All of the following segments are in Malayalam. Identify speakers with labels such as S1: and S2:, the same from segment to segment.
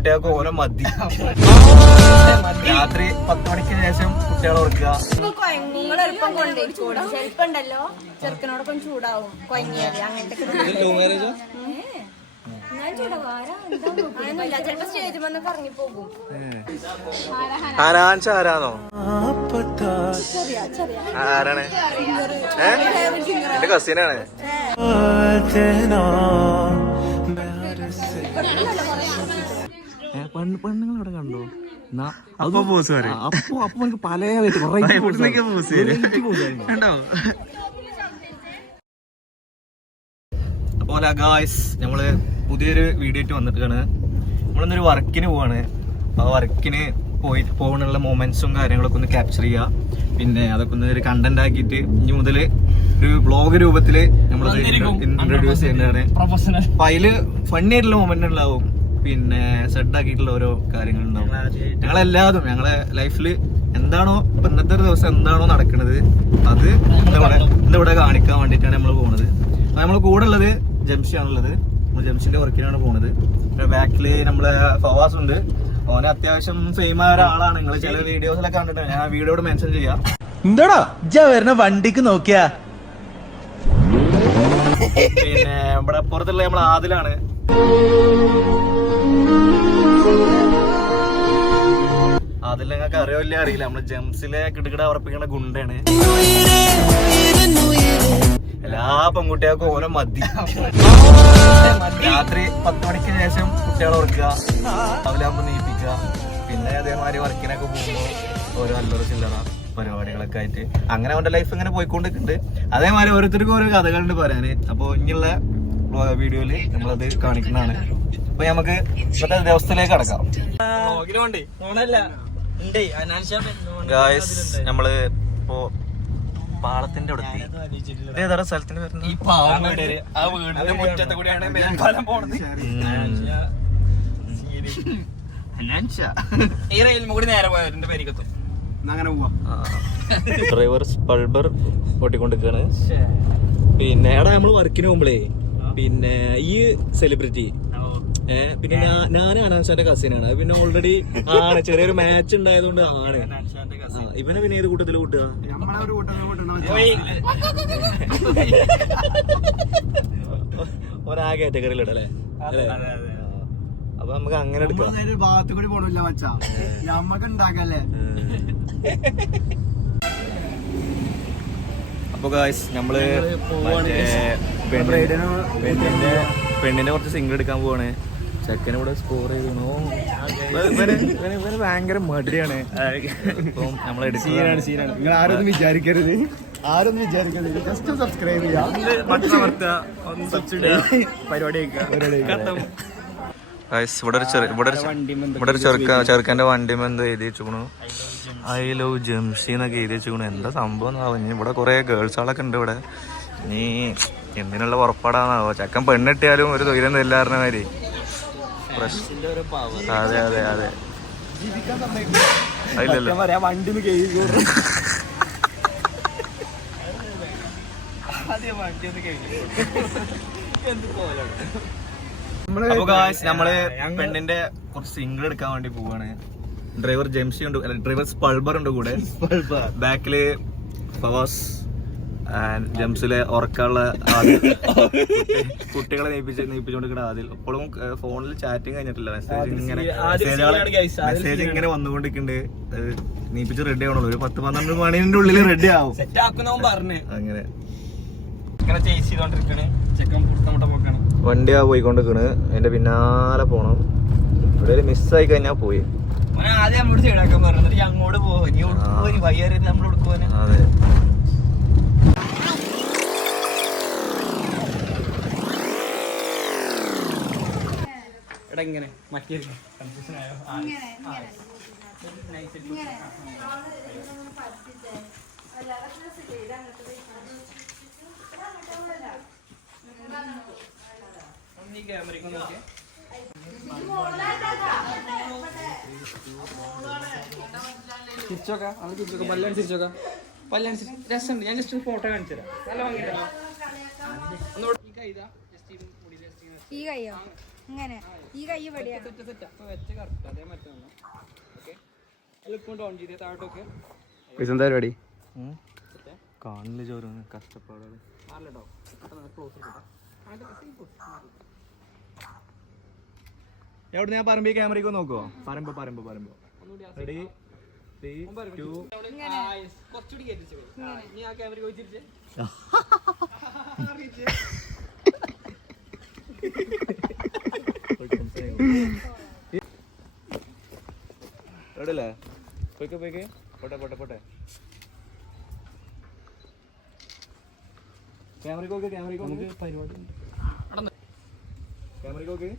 S1: കുട്ടികൾക്ക് ഓരോ മതി. രാത്രി പത്ത് മണിക്ക് ശേഷം കുട്ടികളെ ഓർക്കുക.
S2: നിങ്ങൾ എളുപ്പം കൊണ്ടുപോയിക്കോളും ചിലപ്പോ ഉണ്ടല്ലോ ചെറുക്കനോടൊപ്പം ചൂടാവും. അങ്ങനത്തെ
S1: ആരാണ്? ഏ? എന്റെ കസിനാണ് പെണ്ണുങ്ങൾ അവിടെ കണ്ടോ? അപ്പൊ പോസ് അപ്പൊ അപ്പൊ എനിക്ക് പല അപ്പോൾ ഗായ്സ് നമ്മൾ പുതിയൊരു വീഡിയോ ആയിട്ട് വന്നിട്ടാണ് നമ്മളിന്നൊരു വർക്കിന് പോവാണ്. ആ വർക്കിന് പോയി പോകണുള്ള മൊമെന്റ്സും കാര്യങ്ങളൊക്കെ ഒന്ന് ക്യാപ്ചർ ചെയ്യുക പിന്നെ അതൊക്കെ ഒന്ന് ഒരു കണ്ടന്റ് ആക്കിയിട്ട് ഇനി മുതൽ ഒരു ബ്ലോഗ് രൂപത്തിൽ നമ്മൾ ഇൻട്രൊഡ്യൂസ് ചെയ്യുന്നതാണ്. അപ്പൊ അതിൽ ഫണ്ണി ആയിട്ടുള്ള മൊമെന്റ് ഉണ്ടാവും. പിന്നെ സെഡ് ആക്കിയിട്ടുള്ള ഓരോ കാര്യങ്ങൾ ഉണ്ടാവും ഞങ്ങളെല്ലാതും ഞങ്ങളെ ലൈഫിൽ എന്താണോ ഇപ്പൊ ഇന്നത്തെ ഒരു ദിവസം എന്താണോ നടക്കുന്നത് അത് ഇവിടെ ഇവിടെ കാണിക്കാൻ വേണ്ടിട്ടാണ് നമ്മൾ പോണത്. അപ്പൊ നമ്മൾ കൂടെ ഉള്ളത് ജംഷിയാണുള്ളത് നമ്മൾ ജംഷിന്റെ വർക്കിനാണ് പോണത്. ബാക്കിൽ നമ്മളെ ഫവാസ് ഉണ്ട്. ഓനെ അത്യാവശ്യം ഫെയിം ആയ ഒരാളാണ്. നിങ്ങൾ ചില വീഡിയോസിലൊക്കെ കണ്ടിട്ട് ഞാൻ ആ വീഡിയോട് മെൻഷൻ ചെയ്യാം.
S3: എന്താടാ? ജാ വരുന്ന വണ്ടിക്ക് നോക്കിയാ?
S1: പിന്നെ ഇവിടെ അപ്പുറത്തുള്ള നമ്മൾ ആദിലാണ്. അതിൽ നിങ്ങൾക്ക് അറിയില്ല അറിയില്ല. നമ്മൾ ജംസിലെ കിടുകിട ഉറപ്പിക്കുന്ന ഗുണ്ടയാണ്. എല്ലാ പെൺകുട്ടികൾക്കും ഓരോ മതി രാത്രി പത്ത് മണിക്ക് ശേഷം കുട്ടികളെ ഓർക്കുക അവലാകുമ്പോ നീപ്പിക്കുക. പിന്നെ അതേമാതിരി വർക്കിനൊക്കെ പോകുമ്പോ ഓരോ നല്ലൊരു ചില്ലറ പരിപാടികളൊക്കെ ആയിട്ട്. അങ്ങനെ അവന്റെ ലൈഫ് ഇങ്ങനെ പോയിക്കൊണ്ടിരിക്കുന്നുണ്ട്. അതേമാതിരി ഓരോരുത്തർക്കും ഓരോ കഥകളുണ്ട് പറയാന്. അപ്പൊ ഇനിയുള്ള വീഡിയോയിൽ നമ്മളത് കാണിക്കുന്നതാണ്. അപ്പൊ നമുക്ക് ഇന്നത്തെ ദിവസത്തിലേക്ക് കടക്കാം. ഗായ്സ് നമ്മൾ ഇപ്പോ പാളത്തിന്റെ അടുത്ത് ഏതാ സ്ഥലത്തിന്റെ ഡ്രൈവർ സ്പൾബർ ഓട്ടിക്കൊണ്ടിരിക്കാണ് പിന്നെ എടാ നമ്മൾ വർക്കിന് പോകുമ്പളേ പിന്നെ ഈ സെലിബ്രിറ്റി പിന്നെ ഞാൻ അനാൻഷാന്റെ കസിനാണ് പിന്നെ ഓൾറെഡി ആണ്. ചെറിയൊരു മാച്ച് ഉണ്ടായതുകൊണ്ട് ആണ്. ഇവനെ പിന്നെ ഏത് കൂട്ടത്തിൽ കൂട്ടുക? ഒരാ കാറ്റഗറിയിൽ അല്ലേ? അപ്പൊ നമുക്ക് അങ്ങനെ എടുക്കാം.
S3: ഭാഗത്ത് കൂടി പോണില്ല മച്ചാ. ഞമ്മക്ക് ഉണ്ടാക്കല്ലേ?
S1: അപ്പൊ ഗായ്സ് നമ്മൾ പെണ്ണിന്റെ പെണ്ണിന്റെ കുറച്ച് സിംഗിൾ എടുക്കാൻ പോവാണ്. ചെക്കന് ഇവിടെ സ്കോർ ചെയ്യണോ ഇവന് ഭയങ്കര മടിയാണ്. ഇപ്പം നമ്മൾ എടുക്കുകയാണ്
S3: നിങ്ങൾ ആരൊന്നും വിചാരിക്കരുത്. ആരൊന്നും വിചാരിക്കരുത്. ജസ്റ്റ് സബ്സ്ക്രൈബ് ചെയ്യാം
S1: ഇവിടെ ഒരു ഇവിടെ ഇവിടെ ഒരു ചെറുക്ക ചെറുക്കന്റെ വണ്ടി എന്ത് എഴുതി വെച്ചുക്കണു. ഐ ലവ് ജംഷി എന്നൊക്കെ എഴുതി വെച്ചുക്കണു. എന്താ സംഭവം എന്നാവും ഇവിടെ കുറെ ഗേൾസുകളൊക്കെ ഉണ്ട് ഇവിടെ. ഇനി എന്തിനുള്ള പുറപ്പാടാണോ? ചക്കൻ പെണ്ണിട്ടിയാലും ഒരു തൊഴിലും തരില്ലാറിന മാതിരി. അതെ അതെ അതെ. നമ്മൾ പെണ്ണിന്റെ കുറച്ച് സിംഗിൾ എടുക്കാൻ വേണ്ടി പോവാണ്. ഡ്രൈവർ ജെംസി ഉണ്ട് ഡ്രൈവർ സ്പൾബർ ഉണ്ട് കൂടെ. ബാക്കിൽ ഫവാസ്. ജംസിലെ ഉറക്കാനുള്ള ആദ്യം കുട്ടികളെ നെയ്പ്പിച്ച് നെയ്പ്പിച്ചുകൊണ്ടിരിക്കുന്ന ആദിൽ ഇപ്പോഴും ഫോണിൽ ചാറ്റിങ് കഴിഞ്ഞിട്ടില്ല. മെസ്സേജ് ഇങ്ങനെ മെസ്സേജ് ഇങ്ങനെ വന്നുകൊണ്ടിരിക്കുന്നുണ്ട് നീപ്പിച്ച് റെഡി ആവണല്ലോ ഒരു പത്ത് പന്ത്രണ്ട് മണിന്റെ ഉള്ളിൽ റെഡി ആവും. അങ്ങനെ. വണ്ടിയാ പോയിക്കൊണ്ടിരിക്കണ്. എന്റെ പിന്നാലെ പോണം. ഇവിടെ മിസ്സായി കഴിഞ്ഞാ പോയി.
S4: ആദ്യം പറഞ്ഞു. അങ്ങോട്ട് പോകും വയ്യാറ് കൊടുക്കുവാന്
S1: അതെ.
S4: എടാ ഇങ്ങനെ മറ്റേ കൺഫ്യൂഷൻ ആയോ ഈ ക്യാമറയ്ക്ക് നോക്കിയേ. തിരിച്ചോക്കാം നമ്മൾ തിരിച്ചോക്കാം. പല്ലാണ് തിരിച്ചോക്കാം. പല്ലാണ് രസമുണ്ട്. ഞാൻ ജസ്റ്റ് ഫോട്ടോ കാണിച്ചു തരാം. നല്ല ഒന്നുകൂടെ ഈ കൈ ജസ്റ്റ് ഈ മുടി ജസ്റ്റ് ഇങ്ങനെ.
S2: ഈ കൈ ഇവിടെയാണ്
S4: സെറ്റ് സെറ്റ് അപ്പൊ വെച്ച് കറക്റ്റ്. അതേ മറ്റേ ഓക്കെ. എളുപ്പം ഡൗൺ ചെയ്തേ. താഴോട്ടൊക്കെ
S3: എന്താ പരിപാടി
S1: കാണില്ല ചോറുന്ന്
S4: കഷ്ടപ്പാടാണ്.
S1: എവിടെ ഞാൻ പറമ്പ് ക്യാമറയ്ക്ക് നോക്കുവോ? പറമ്പ് പറമ്പ് പറമ്പ്. റെഡി ത്രീ ടു
S4: കുറച്ചുകൂടി
S1: എവിടെയല്ലേ? പോയിക്കോ പോയിക്കേ. പോട്ടെ പോട്ടെ പോട്ടെ. ക്യാമറയ്ക്ക് നോക്ക് ക്യാമറയ്ക്ക് നമുക്ക് പരിപാടി ക്യാമറയ്ക്ക് നോക്ക്.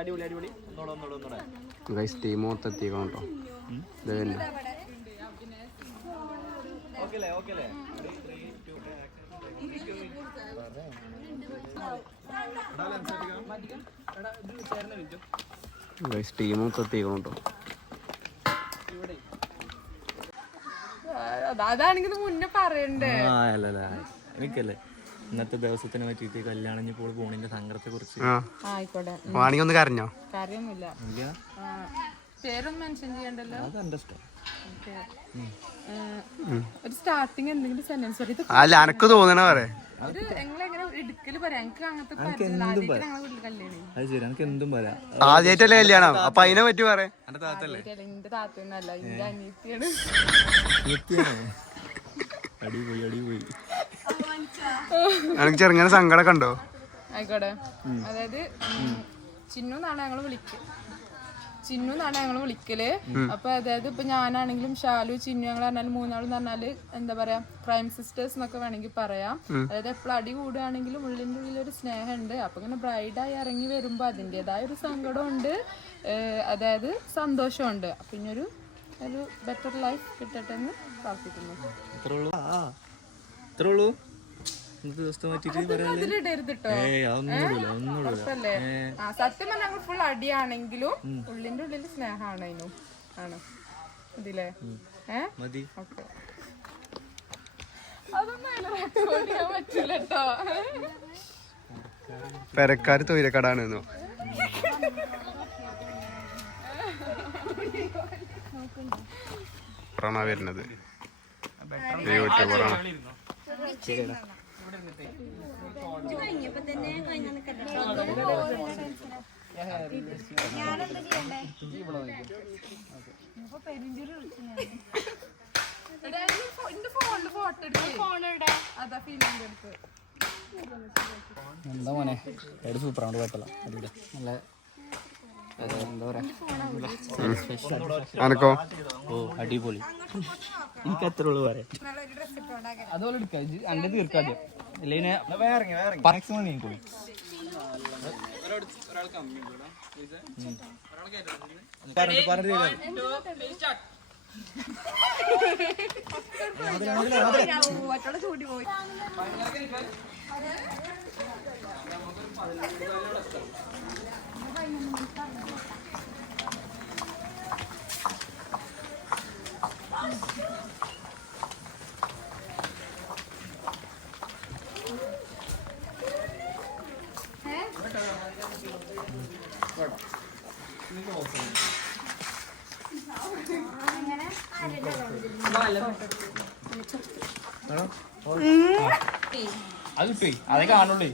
S4: അടിപൊളി അടിപൊളി.
S1: ഒന്നോടെ ഒന്നോടെ ഒന്നോടെ.
S3: ഗൈസ് ടീം മൊത്തം എത്തിക്കണം കേട്ടോ ഇത് തന്നെ.
S1: ഓക്കെ അല്ലേ ഓക്കെ അല്ലേ
S3: ഗൈസ് ടീം മൊത്തം എത്തിക്കണം കേട്ടോ
S2: അതാണെങ്കിൽ മുന്നേ പറയണ്ടേ.
S1: എനിക്കല്ലേ. ഇന്നത്തെ ദിവസത്തിനെ പറ്റിയിട്ട് കല്യാണം ഇപ്പോൾ പോണിന്റെ സങ്കടത്തെ കുറിച്ച്.
S3: ആ.
S2: ആയിക്കോട്ടെ.
S3: കരഞ്ഞോ?
S2: പേരൊന്നും മെൻഷൻ ചെയ്യണ്ടല്ലോ?
S1: അത് ഇഷ്ടം.
S2: ഒരു സ്റ്റാർട്ടിങ് എന്തെങ്കിലും സെന്റൻസ് പറയും.
S3: അല്ല അനക്ക് തോന്നണ
S2: പറയാം. ഞങ്ങളെ
S1: പറയാം.
S3: ആദ്യമായിട്ടല്ലേ കല്യാണം? അപ്പൊ അതിനെ പറ്റി പറ
S1: എന്റെ താത്തല്ലേ?
S2: എന്റെ താത്തൊന്നല്ല എന്റെ അനിയത്തിയാണ്.
S1: അടി പോയി അടി പോയി
S3: എനിക്ക് ചെറുങ്ങനെ സങ്കടമൊക്കെ ഉണ്ടോ?
S2: ആയിക്കോട്ടെ. അതായത് ചിന്നു എന്നാണ് ഞങ്ങൾ വിളിക്കുക ചിന്നു എന്നാണ് ഞങ്ങൾ വിളിക്കൽ. അപ്പൊ അതായത് ഇപ്പൊ ഞാനാണെങ്കിലും ഷാലു ചിന്നു ഞങ്ങൾ പറഞ്ഞാൽ മൂന്നാളെന്ന് പറഞ്ഞാൽ എന്താ പറയാ ക്രൈം സിസ്റ്റേഴ്സ് എന്നൊക്കെ വേണമെങ്കിൽ പറയാം. അതായത് എപ്പോഴും അടി കൂടുകയാണെങ്കിലും ഉള്ളിന്റെ ഉള്ളിൽ ഒരു സ്നേഹമുണ്ട്. അപ്പൊ ഇങ്ങനെ ബ്രൈഡായി ഇറങ്ങി വരുമ്പോ അതിന്റെതായ ഒരു സങ്കടമുണ്ട്. ഉണ്ട് അതായത് സന്തോഷമുണ്ട്. അപ്പൊ ഇനി ഒരു ഒരു ബെറ്റർ ലൈഫ് കിട്ടട്ടെ എന്ന് പ്രാർത്ഥിക്കുന്നു
S1: പറയാൻ
S2: അതിലിടരുത് കേട്ടോ
S1: ഏയ് അതൊന്നും ഇടൂല ഒന്നും ഇടൂല.
S2: ഉറപ്പല്ലേ? ആ സത്യം പറഞ്ഞാൽ ഞങ്ങൾ ഫുൾ അടിയാണെങ്കിലും ഉള്ളിന്റെ ഉള്ളിൽ സ്നേഹമാണ് അതിനും ആണ് ഇതില്ലേ
S1: മതി.
S2: ഓക്കെ. അതിൽ റെക്കോർഡ് ചെയ്യാൻ പറ്റില്ല
S3: എന്നോ ാണ് വരുന്നത് യൂട്യൂബറാണ്
S2: എന്റെ ഫോണിൽ അതാ
S4: എന്താ മോനെ സൂപ്പറാണ് കുഴപ്പമില്ല നല്ല
S3: അനക്കോ
S1: ഓ അടിപൊളി. എനിക്ക് അത്ര ഉള്ളു പറയാം
S4: അതുപോലെ എടുക്കാം ഇത് അന്റെ തീർക്കാതെ ഇല്ലെങ്കിൽ
S1: വേറെ വേറെ മാക്സിമം നീങ്ങിക്കോളി പറഞ്ഞു പറഞ്ഞു
S2: മറ്റുള്ള ചൂടി പോയി
S4: അത് പേ അതേ കാണുള്ളേ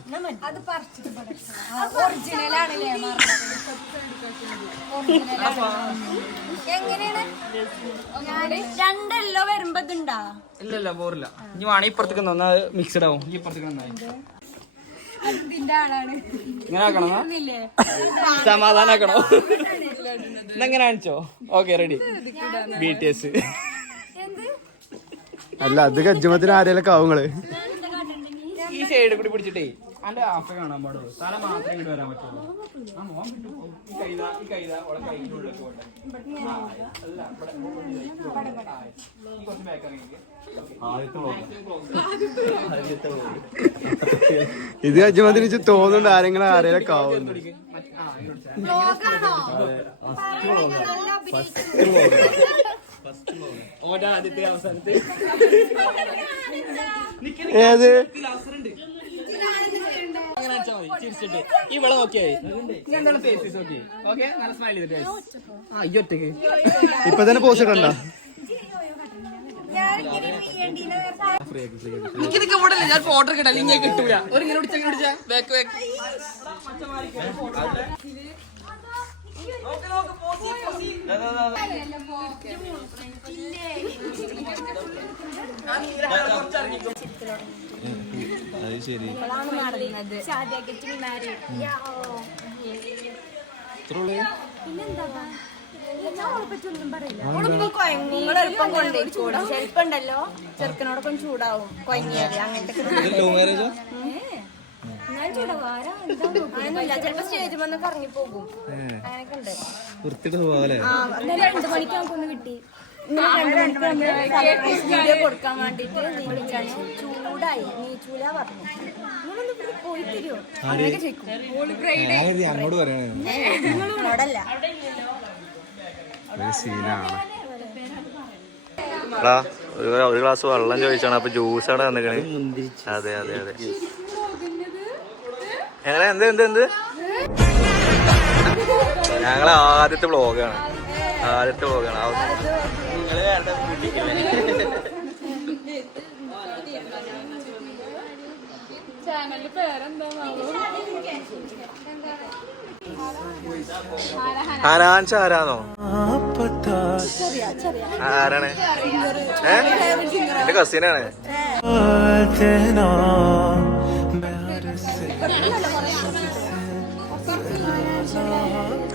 S2: ഒറിജിനലാണല്ലേ എങ്ങനെയാണ് രണ്ടല്ലോ വരുമ്പോ ഇതുണ്ടാ?
S4: ഇല്ല ഇല്ല പോറില്ല ഇനി വേണേ ഇപ്പുറത്തേക്ക് നന്നാ. മിക്സഡ് ആവും. ഈ ഇപ്പുറത്തേക്ക് നന്നായി ഇങ്ങനെ ആക്കണം സമാധാനാക്കണോ? എന്നെങ്ങനാണിച്ചോ കാണിച്ചോ? Okay ready B T S
S3: അല്ല അത് കജ്ജുമത്തിന് ആരെയൊക്കെ ആവുങ്ങൾ
S4: ഈ സൈഡ് കൂടി പിടിച്ചിട്ടേ. അന്റെ ആഫ കാണാൻ പാടുള്ളൂ തല മാത്രമേ ഇങ്ങോട്ട് വരാൻ പറ്റുള്ളൂ ആ മോൻ. ഈ കൈത ഈ കൈത കൈന്റെ ഉള്ളിലേക്ക് പോട്ടെ അല്ല ഇവിടെ കുറച്ച് ബാക്ക്
S1: ആദ്യത്തെ
S3: ഇത് അജ്മതിരിച്ച് തോന്നുന്നുണ്ട് ആരെങ്കിലും ആരെയൊക്കെ ആവുന്നു
S4: ഓന്റെ ആദ്യത്തെ അവസാനത്തെ
S1: ഏത്
S4: അടിച്ചാ മതി ചിരിച്ചിട്ട് ഇവിടെ നോക്കിയായി.
S3: ഇപ്പൊ തന്നെ പോസ്റ്റ് ഇടണ്ട.
S4: എനിക്കിതൊക്കെ ഇവിടെ ഞാൻ ഫോട്ടോ കിട്ടാൻ ഇങ്ങനെ കിട്ടൂല. ഒരു ഇങ്ങനെ പിടിച്ചാ പിടിച്ചാ. ബാക്ക് ബാക്ക്
S1: അത് ശരി.
S5: ചെലപ്പുണ്ടല്ലോ ചെറുക്കനോടൊപ്പം ചൂടാവും. കൊയങ്ങിയത് അങ്ങനത്തെ
S1: വൃത്തിട്ട്
S5: ഇന്നലെ രണ്ടു മണിക്കാകുമ്പോ കിട്ടി. വീഡിയോ കൊടുക്കാൻ വേണ്ടിട്ട് ചൂടായി. പറഞ്ഞു. അങ്ങനെയൊക്കെ ചോദിക്കും.
S1: ഒരു ഒരു ഗ്ലാസ് വെള്ളം ചോദിച്ചാണ് അപ്പൊ ജ്യൂസ് ആണ് തന്നിക്കണേ അതെ അതെ അതെ എങ്ങനെ എന്ത് എന്ത് എന്ത്? ഞങ്ങളെ ആദ്യത്തെ വ്ളോഗാണ് ആദ്യത്തെ വ്ളോഗാണ്
S2: ചാനലിന്റെ ആരാണോ
S1: ഹനാൻഷ ആരാന്നോ ആരാണ്? എന്റെ കസിനാണ്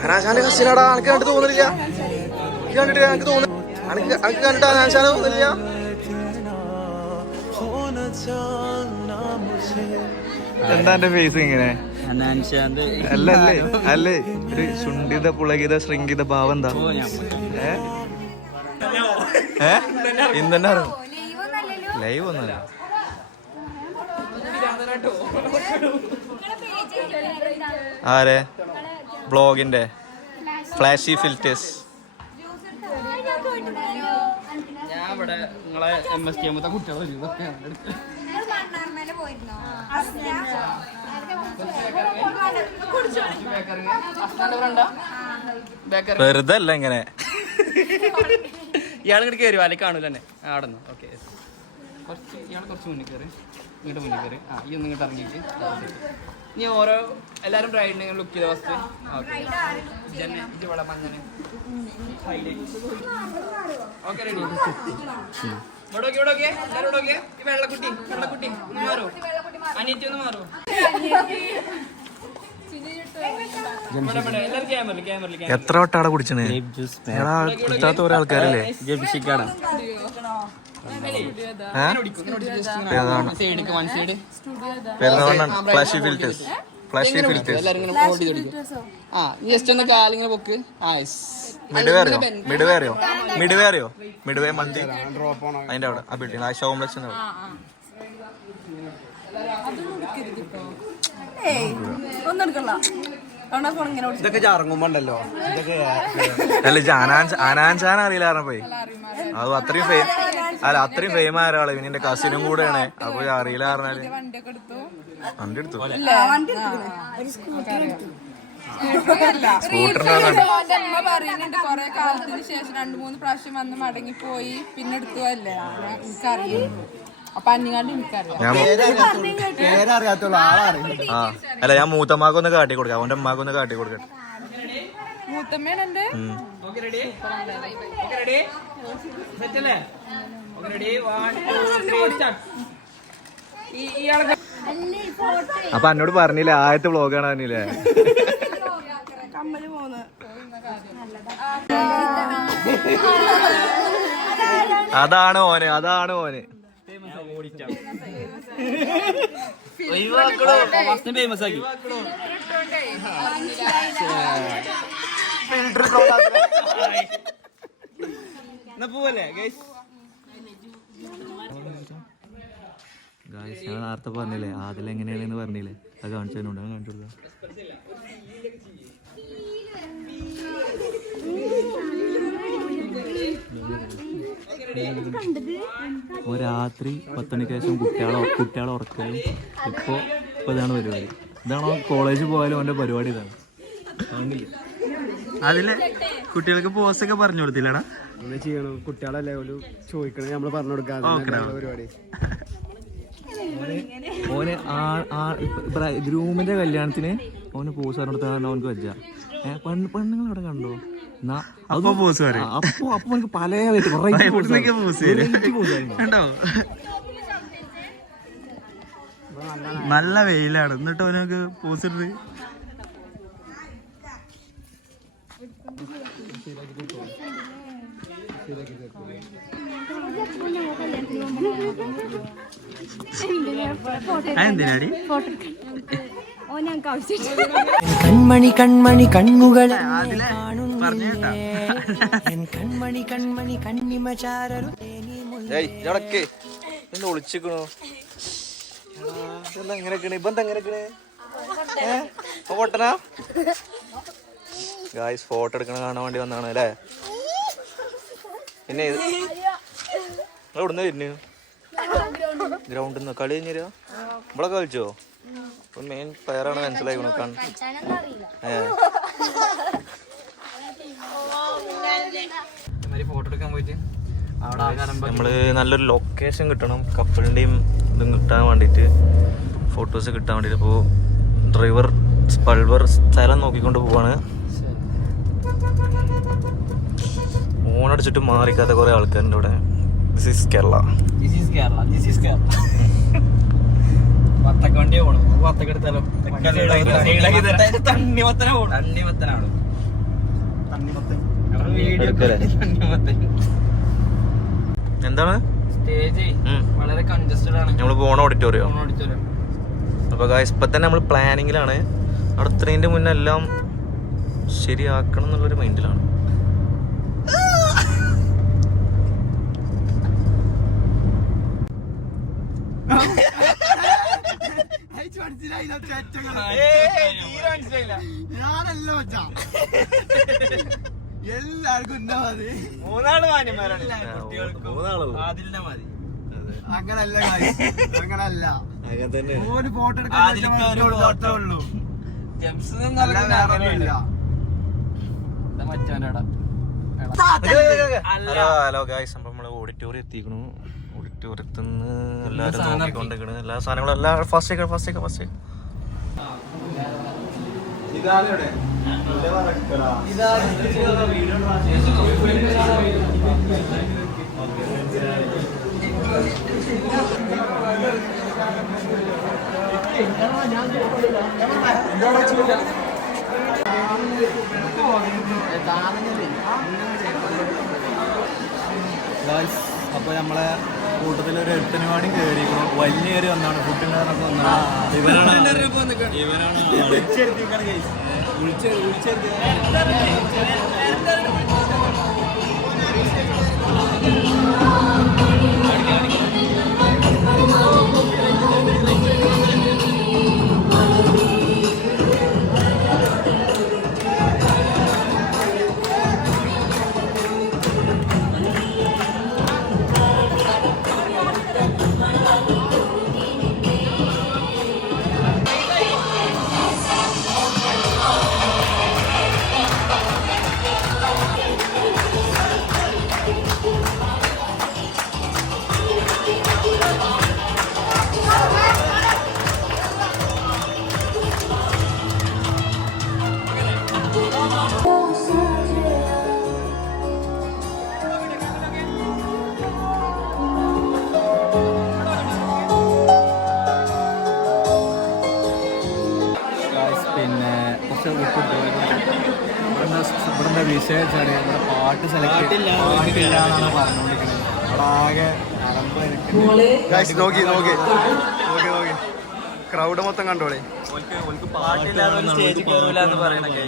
S1: ആരാശാന്റെ കസിനാടാ എനിക്ക് കണ്ടിട്ട് തോന്നുന്നില്ല. കണ്ടിട്ട് എനിക്ക് തോന്നുന്നു തോന്നുന്നില്ല എന്താ എന്റെ ഫേസ് ഇങ്ങനെ? അല്ല അല്ലേ അല്ലേ? ഒരു ശുണ്ഠിത പുളകിത ശൃംഗിത ഭാവം എന്താ? ഏ? ഇന്നെ അറിയും? ലൈവ് ഒന്നല്ല ആരെ? ബ്ലോഗിന്റെ ഫ്ലാഷി ഫിൽറ്റേഴ്സ്
S4: ഞാൻ ഇവിടെ നിങ്ങളെ എം എസ് ടി എമ്മത്തെ കുട്ടികളെ
S1: വെറുതെ അല്ല ഇങ്ങനെ.
S4: ഇയാളിങ്ങോട്ട് കയറി അല്ലെങ്കിൽ കാണൂല തന്നെ അവിടെ നിന്ന്. ഓക്കെ കുറച്ച് ഇയാൾ കുറച്ച് മുന്നിൽ കയറി. ഇങ്ങോട്ട് മുന്നിൽ കയറി. ആ ഈ ഒന്ന് ഇങ്ങോട്ട് ഇറങ്ങിയിട്ട്. ഇനി ഓരോ എല്ലാവരും ബ്രൈഡിനെ ലുക്ക് ചെയ്ത വസ്തു ഓക്കെ. ഇത് ഇവിടെ മഞ്ഞന് ഓക്കെ റെഡി ഇവിടെ നോക്കി ഇവിടെ നോക്കിയേ. എല്ലാവരും ഇവിടെ നോക്കിയേ. ഈ വെള്ളക്കുട്ടി വെള്ളക്കുട്ടി ഒന്ന് മാറോ? അനിയത്തി ഒന്ന് മാറോ?
S1: എത്ര വട്ടം
S4: കുടിച്ചത്
S1: ഒരാൾക്കാരല്ലേ ഫ്ലാഷി ഫിൽറ്റേഴ്സ് ഫ്ലാഷി ഫിൽറ്റേഴ്സ്
S4: ആ ജസ്റ്റ് ഒന്ന് കാലിങ്ങനെ പൊക്ക്. ആ yes.
S1: മിഡ്വേ അറിയോ മിഡ്വേ മന്തി? അതിന്റെ അവിടെ. ആ ബിൽഡിംഗ്. ആ ഷോംപ്ലക്സ്
S5: ഒന്നും എടുക്കണ്ട കണ്ടാ ഫോൺ ഇങ്ങനെ ഓടിച്ചു
S3: ഇതൊക്കെ ഇറങ്ങുമ്പോണ്ടല്ലോ ഇതൊക്കെ
S1: അല്ല അനാൻസാൻ അറിയില്ല പറഞ്ഞപ്പോയി അത് അത്രയും ഫെയിം അല്ല അത്രയും ഫെയിം ആയ ഒരാൾ. പിന്നെ എന്റെ കസിനും കൂടെയാണ്. അപ്പൊ അറിയില്ല
S2: പറഞ്ഞാൽ.
S1: വണ്ടി എടുത്തു.
S5: ഒരു സ്കൂട്ടർ എടുത്തു.
S1: സ്കൂട്ടറിനാണ്
S2: പറയുന്നുണ്ട് കൊറേ കാലത്തിന് ശേഷം രണ്ടു മൂന്ന് പ്രാവശ്യം വന്ന് മടങ്ങിപ്പോയി. പിന്നെ എടുത്തു അല്ലേ? എനിക്കറിയാം.
S3: പേരറിയാത്തുള്ള
S1: ആ അല്ല ഞാൻ മൂത്തമ്മാക്കൊന്ന് കാട്ടി കൊടുക്കാം. അവന്റെ അമ്മാക്കൊന്ന് കാട്ടി കൊടുക്കട്ടെ അപ്പൊ എന്നോട് പറഞ്ഞില്ലേ ആദ്യത്തെ വ്ളോഗാണ് പറഞ്ഞില്ലേ? അതാണ് ഓന് അതാണ് ഓന്.
S4: ഫസ്റ്റ് ഫേമസ് ആക്കി. പോവല്ലേ
S1: ഗായ്സ് ഞാൻ നേരത്തെ പറഞ്ഞില്ലേ ആദ്യം എങ്ങനെയാണെന്ന് പറഞ്ഞില്ലേ? അത് കാണിച്ചു തരുന്നുണ്ട് അത് കാണിച്ചു കൊടുക്കാം. രാത്രി പത്ത് മണിക്ക് ശേഷം കുട്ടികളെ കുട്ടികളെ ഉറക്കാനും ഇപ്പൊ ഇപ്പൊ ഇതാണ് പരിപാടി ഇതാണോ കോളേജിൽ പോയാലും അവന്റെ പരിപാടി ഇതാണ് അതിൽ കുട്ടികൾക്ക് പോസ് ഒക്കെ പറഞ്ഞു കൊടുത്തില്ലടാ
S3: എന്താ ചെയ്യണം കുട്ടികളല്ലേ ഒരു ചോദിക്കണേ നമ്മൾ പറഞ്ഞു കൊടുക്കാതെ പരിപാടി
S1: ഓന് ഗ്രൂമിന്റെ കല്യാണത്തിന് ഓന് പോസ് പറഞ്ഞു കൊടുത്താൽ അവനക്ക് വെച്ചാ പെണ്ണുങ്ങൾ അവിടെ കണ്ടോ അപ്പൊ പോസ് അപ്പൊ അപ്പൊ എനിക്ക് പല നല്ല വെയിലാണ്. എന്നിട്ട് അവനക്ക് പോസ് ഇട്ട് അതെന്തിനാടി?
S5: ഓ
S6: കൺമണി കൺമണി കണ്ണുകൾ കൺമണി കൺമണി കണ്ണിമ ചാരരു
S1: ഏയ് ഇടയ്ക്ക് എന്താ ഒളിച്ചിക്കണു ഇതെന്താ പൊട്ടനാ? ഗായ്സ് ഫോട്ടോ എടുക്കണ കാണാൻ വേണ്ടി വന്നാണ് അല്ലേ? പിന്നെ ഇത്? വരുന്നു? ഗ്രൗണ്ടിൽ നിന്ന് കളി കഴിഞ്ഞോ ഇവിടെ കളിച്ചോ? മെയിൻ പ്ലെയറാണ് മനസ്സിലായി കൺ ഏ. ഫോട്ടോ എടുക്കാൻ പോയിട്ട് നമ്മൾ നല്ലൊരു ലൊക്കേഷൻ കിട്ടണം. കപ്പിളിന്റെയും ഇതും കിട്ടാൻ വേണ്ടിയിട്ട് ഫോട്ടോസ് കിട്ടാൻ വേണ്ടിയിട്ട് അപ്പോൾ ഡ്രൈവർ പൾവർ സ്ഥലം നോക്കിക്കൊണ്ട് പോവാണ്. ഓണടിച്ചിട്ട് മാറിക്കാത്ത കുറെ ആൾക്കാരുണ്ട് ഇവിടെ. This is Kerala
S4: this is Kerala this is Kerala വത്തക്കണ്ടി പോണം. വത്തക്കെടുത്താലോ തണ്ണിമത്തന പോണം. തണ്ണിമത്തനാണ് വീഡിയോ
S1: എടുക്കല്ലേ?
S4: തണ്ണിമത്തൻ
S1: എന്താണ്?
S4: സ്റ്റേജ് വളരെ കൺജസ്റ്റഡ് ആണ്.
S1: നമ്മൾ പോണ ഓഡിറ്റോറിയം
S4: ഓഡിറ്റോറിയം
S1: അപ്പോൾ ഇപ്പൊ ഇപ്പം തന്നെ നമ്മൾ പ്ലാനിങ്ങിലാണ് അടുത്തതിന്റെ മുന്നേ എല്ലാം ശരിയാക്കണം എന്നുള്ളൊരു മൈൻഡിലാണ്
S3: ഞാനല്ലോ മച്ചാ. എല്ലാവർക്കും മതി.
S4: മൂന്നാൾ മാന്യന്മാരാണ്. മതി.
S3: അങ്ങനല്ല. അങ്ങനല്ല. ഓന് ഫോട്ടോ
S4: എടുക്കാൻ
S3: ഉള്ളൂ.
S4: ജംസ്
S1: ഹലോ ഹലോ ഗായ്സ് നമ്മൾ ഓഡിറ്റോറിയം എത്തിക്കണു നിന്ന് എല്ലാവരും നോക്കിക്കൊണ്ടിരിക്കണ് എല്ലാ സാധനങ്ങളും എല്ലാ ഫസ്റ്റ് ഫസ്റ്റ് ഫസ്റ്റ് ഗായ്സ് അപ്പോൾ നമ്മളെ കൂട്ടത്തിൽ ഒരു എട്ടിന് മണി കയറി വലിയ കയറി വന്നാണ്. ഫുഡിനൊക്കെ വന്നാണ്. ഇവരാണ് വിളിച്ചെടുത്തിരിക്കാണ് വിളിച്ചെടുത്തി പാട്ടില്ലാതെ സ്റ്റേജ് കയറൂല എന്ന് പറയണൊക്കെ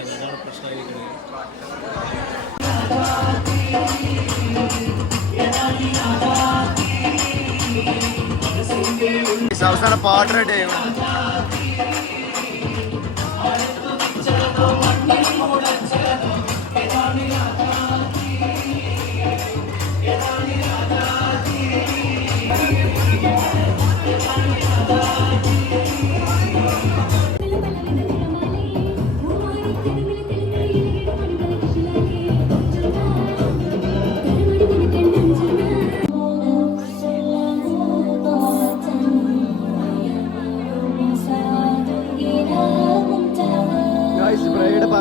S3: അവസാനം പാട്ട് റെഡി ആയിരുന്നു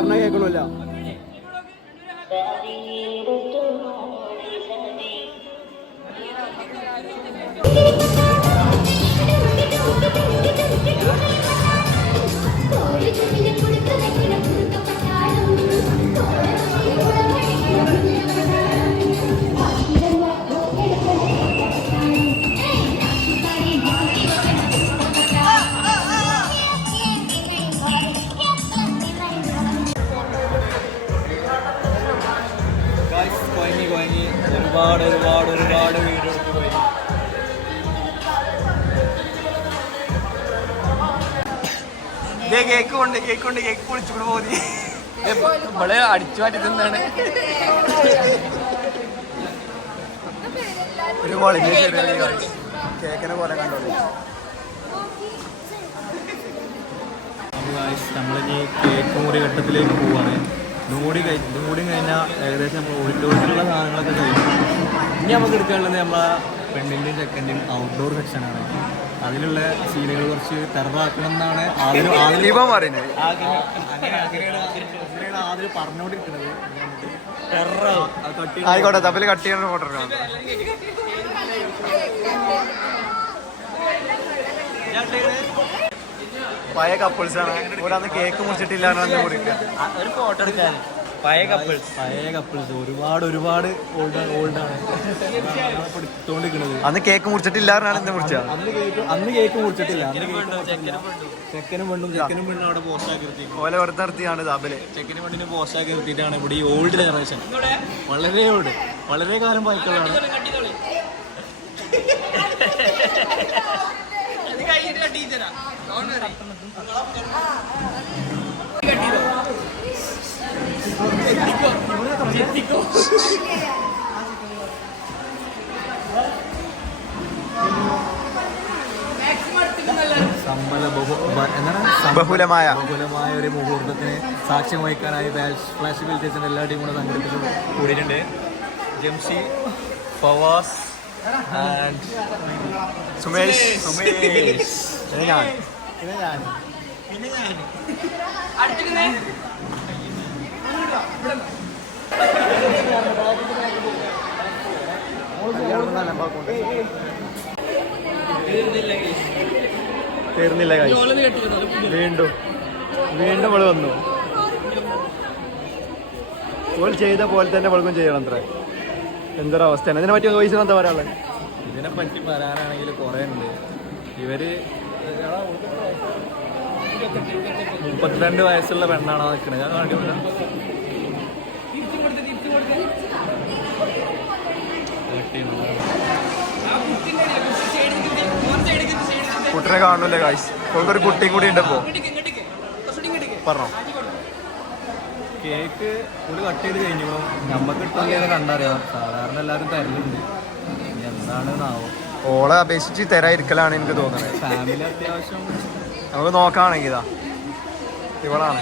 S3: ബ്രൈഡ് പറഞ്ഞ കേൾക്കണില്ല
S4: മാറ്റി തിന്നാണ്
S3: ഒരു കോളേജ് കേക്കിനെ പോലെ കണ്ടോളൂ.
S1: നമ്മളിനി കേക്ക് മുറി ഘട്ടത്തിലേക്ക് പോവാണ്. നൂടി കഴി നൂടി കഴിഞ്ഞാൽ ഏകദേശം നമ്മൾ ഓഡിറ്റോറിയത്തിലുള്ള സാധനങ്ങളൊക്കെ കഴിഞ്ഞു ഇനി നമുക്ക് എടുക്കാനുള്ളത് നമ്മളെ പെണ്ണിന്റെയും ചെക്കന്റെയും ഔട്ട്ഡോർ സെക്ഷനാണ് അതിലുള്ള സീനുകൾ കുറച്ച് തെററാക്കണം എന്നാണ്
S3: പറയുന്നത്.
S1: ആഗ്രഹം.
S3: ആയിക്കോട്ടെ തപ്പിൽ കട്ട് ചെയ്യണ ഫോട്ടോ പഴയ കപ്പിൾസാണ് ഇവിടെ അന്ന് കേക്ക് മുറിച്ചിട്ടില്ല
S1: ഒരു ഫോട്ടോ എടുക്കാൻ പഴയ കപ്പിൾസ് പഴയ കപ്പിൾസ് ഒരുപാട് ഒരുപാട് ഓൾഡ് ഓൾഡാണ് എടുത്തോണ്ടിരിക്കുന്നത്
S3: അന്ന് കേക്ക് മുറിച്ചിട്ടില്ല എന്നാണ് ഇന്ന് മുറിച്ച.
S1: അന്ന് കേക്ക് അന്ന് കേക്ക് മുറിച്ചിട്ടില്ല. ചെക്കനും പെണ്ണും ചെക്കനും പെണ്ണും. അവിടെ
S3: ഓലെ വെറുതെ നിർത്തിയാണ്
S1: ചെക്കനും പെണ്ണിനും നിർത്തിയിട്ടാണ് ഇവിടെ ഈ ഓൾഡ് ജനറേഷൻ വളരെ ഓൾഡ് വളരെ കാലം പഴക്കമുള്ളതാണ്. സമ്പല ബഹു ബ- എന്താണ് സമ്പ-
S3: ബഹുലമായ.
S1: ബഹുലമായ ഒരു മുഹൂർത്തത്തിന് സാക്ഷ്യം വഹിക്കാനായി ഫ്ലാഷ് ബിൽറ്റേഴ്സിന്റെ എല്ലാ ടീമും കൂടെ സംഘടിപ്പിച്ചു കൂടിയിട്ടുണ്ട്. ജംഷി ഫവാസ് ആൻഡ്
S3: സുമേഷ്.
S1: സുമേഷ്.
S3: പിന്നെ ഞാൻ.
S1: പിന്നെ ഞാൻ. പിന്നെ ഞാൻ.
S3: തീർന്നില്ല. വീണ്ടും വീണ്ടും അവൾ വന്നു. ഓൾ ചെയ്ത പോലെ തന്നെ അവൾക്കും ചെയ്യണം അത്ര എന്തൊരു അവസ്ഥയാണ്. ഇതിനെ പറ്റി വോയിസ് എന്താ പറയാനുള്ളത്?
S1: ഇതിനെ പറ്റി പറയാനാണെങ്കിൽ കുറേ ഉണ്ട്. ഇവർ മുപ്പത്തിരണ്ട് വയസ്സുള്ള പെണ്ണാണോ നിൽക്കുന്നത്
S3: കുട്ടിനെ കാണുന്നില്ല കാശ് ഒരു കുട്ടിയും കൂടി ഉണ്ട് ഇപ്പോ. പറഞ്ഞോ.
S1: കേക്ക് കൂടി കട്ട് ചെയ്ത് കഴിഞ്ഞു. നമ്മക്ക് കിട്ടില്ല കണ്ടറിയാം? സാധാരണ എല്ലാരും തരലുണ്ട്. എന്താണെന്നാവോ.
S3: ഓളെ അപേക്ഷിച്ച് തരാതിരിക്കലാണ് എനിക്ക് തോന്നുന്നത്.
S1: ഫാമിലി അത്യാവശ്യം
S3: നമുക്ക് നോക്കാണെങ്കിൽ ഇതാ. ഇവളാണ്?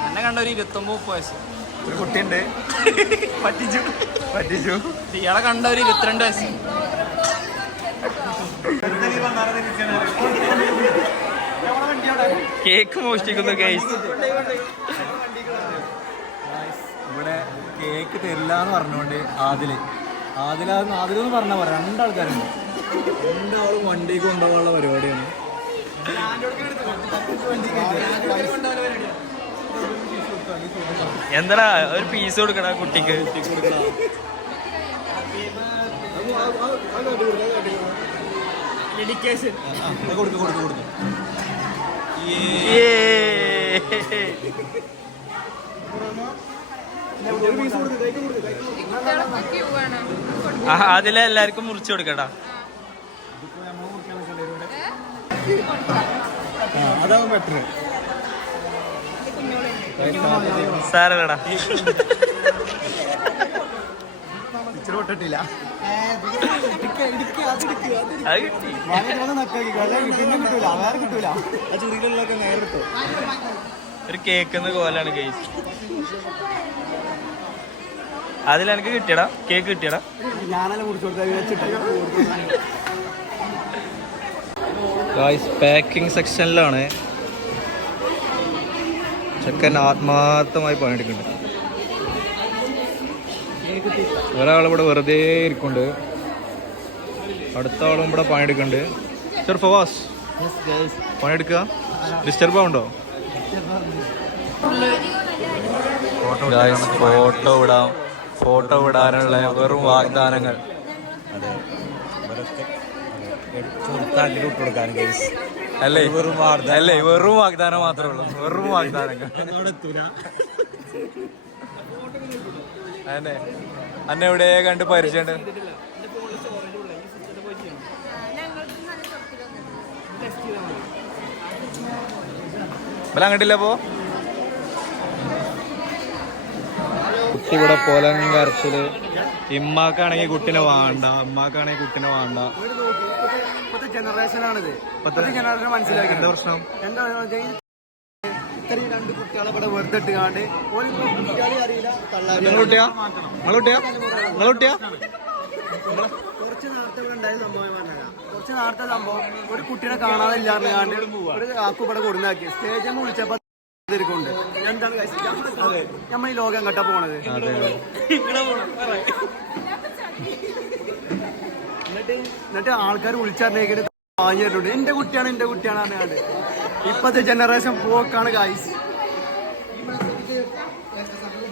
S2: എന്നെ
S4: കണ്ട ഒരു ഇരുപത്തൊമ്പത് വയസ്സ്
S3: ഒരു കുട്ടിയുണ്ട് പറ്റിച്ചു പറ്റിച്ചു
S4: ഇയാളെ കണ്ട ഒരു ഇരുപത്തിരണ്ട് വയസ്സ് കേക്ക് മോഷ്ടിക്കുന്നു കേസ്
S1: ഇവിടെ കേക്ക് തരില്ല എന്ന് പറഞ്ഞുകൊണ്ട് ആദിൽ. ആദില ആദിലെന്ന് പറഞ്ഞാൽ പറയാം രണ്ടാൾക്കാരുണ്ട്. രണ്ടാളും വണ്ടിക്ക് കൊണ്ടുപോകാനുള്ള പരിപാടിയാണ്.
S4: എന്താ ഒരു പീസ് കൊടുക്കണ കുട്ടിക്ക്.
S1: കൊടുക്കും കൊടുക്കും കൊടുക്കും.
S2: കുട്ടികളൊക്കെ ക്യൂ ആണ്
S4: അതിലെ എല്ലാവർക്കും മുറിച്ചു കൊടുക്കട്ടാ
S1: അതാവും ബെറ്റർ
S4: ഒരു കേക്കുന്ന കോലാണ് കേസ്
S1: അതിൽ എനിക്ക് കിട്ടിയടാ. കേക്ക് കിട്ടിയടാ. പാക്കിംഗ് സെക്ഷനിലാണ് ചെക്കൻ ആത്മാർത്ഥമായി പണിയെടുക്കുന്നുണ്ട് ഒരാളിവിടെ വെറുതെ ഇരിക്കുന്നുണ്ട്. അടുത്ത ആളും ഇവിടെ പണിയെടുക്കുന്നുണ്ട് ഫവാസ് പണിയെടുക്കുക ഡിസ്റ്റർബ് ആവുണ്ടോ ഫോട്ടോ വിടാം. ഫോട്ടോ വിടാനുള്ള വെറും വാഗ്ദാനങ്ങൾ. അല്ലേ? അല്ലേ? വെറും വാഗ്ദാനം മാത്രമേ ഉള്ളൂ. വെറും വാഗ്ദാനങ്ങൾ. അന്നെ അന്നെ എവിടെ കണ്ട് പരിചയമുണ്ട്? കണ്ടില്ല അപ്പോ കുട്ടി ഇവിടെ പൊലം കരച്ചിൽ. ഇമ്മാക്കാണെങ്കിൽ കുട്ടിനെ വേണ്ട ഇമ്മാക്കാണെങ്കിൽ കുട്ടിനെ വേണ്ട.
S3: ജനറേഷനാണിത്. ജനറേഷൻ മനസ്സിലാക്കി
S1: എന്താ പ്രശ്നം?
S3: എന്താ ഇത്രയും രണ്ട് കുട്ടികളെ ഇവിടെ വെറുതെ ഇട്ടുകാണ്ട് കുറച്ച് നേരത്തെ ഇവിടെ ഉണ്ടായ സംഭവം കുറച്ച് നേരത്തെ സംഭവം ഒരു കുട്ടീനെ കാണാതെ ഇല്ലാണ്ട് ഒരു ആക്കു ഇവിടെ കൊടുന്നാക്കി സ്റ്റേജിൽ വിളിച്ചപ്പോ നമ്മൾ ഈ ലോകം കട്ട പോണത്. എന്നിട്ട് എന്നിട്ട് ആൾക്കാർ വിളിച്ചറിഞ്ഞേക്കിട്ട് വാങ്ങിയിട്ടുണ്ട്. എന്റെ കുട്ടിയാണ് എന്റെ കുട്ടിയാണ് പറഞ്ഞാണ്ട് ഇപ്പത്തെ ജനറേഷൻ പോക്കാണ് ഗായ്സ്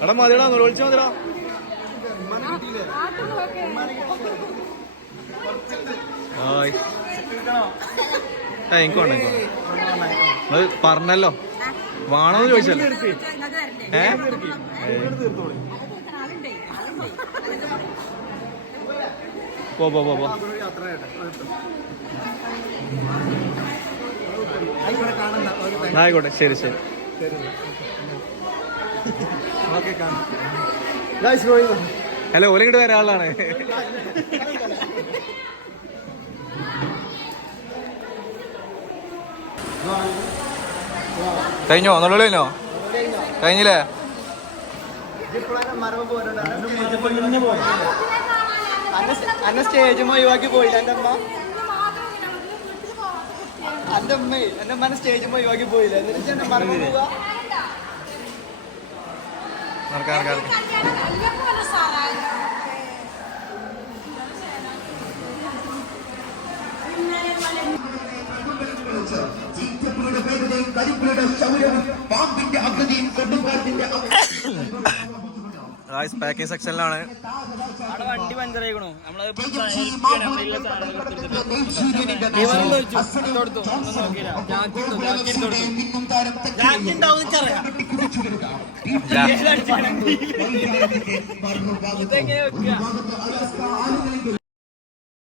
S1: എടാ മതിടാ വിളിച്ചാ. പറഞ്ഞല്ലോ. വേണോന്ന് ചോദിച്ചല്ലോ. ഏ? പോ പോ പോ പോ. ആയിക്കോട്ടെ ശരി ശരി. ഹലോ ഓലിങ്ങോട്ട് വരാൻ ആളാണ്. കഴിഞ്ഞോ? ഒന്നുള്ളൂ കഴിഞ്ഞോ? കഴിഞ്ഞില്ലേ?
S3: അന്ന സ്റ്റേജ് ഒഴിവാക്കി പോയില്ല എന്റെ അമ്മ. എന്റെ അമ്മേ എന്റെ അമ്മ സ്റ്റേജ് ഒഴിവാക്കി പോയില്ല. എന്നിട്ട് എന്റെ മറന്നു പോവാ
S1: നടക്കാം നടക്കാം പാക്കിംഗ് സെക്ഷനിലാണ്
S4: വണ്ടി പഞ്ചറായിക്കണു നമ്മളത് ഇതെങ്ങനെ വെക്കുക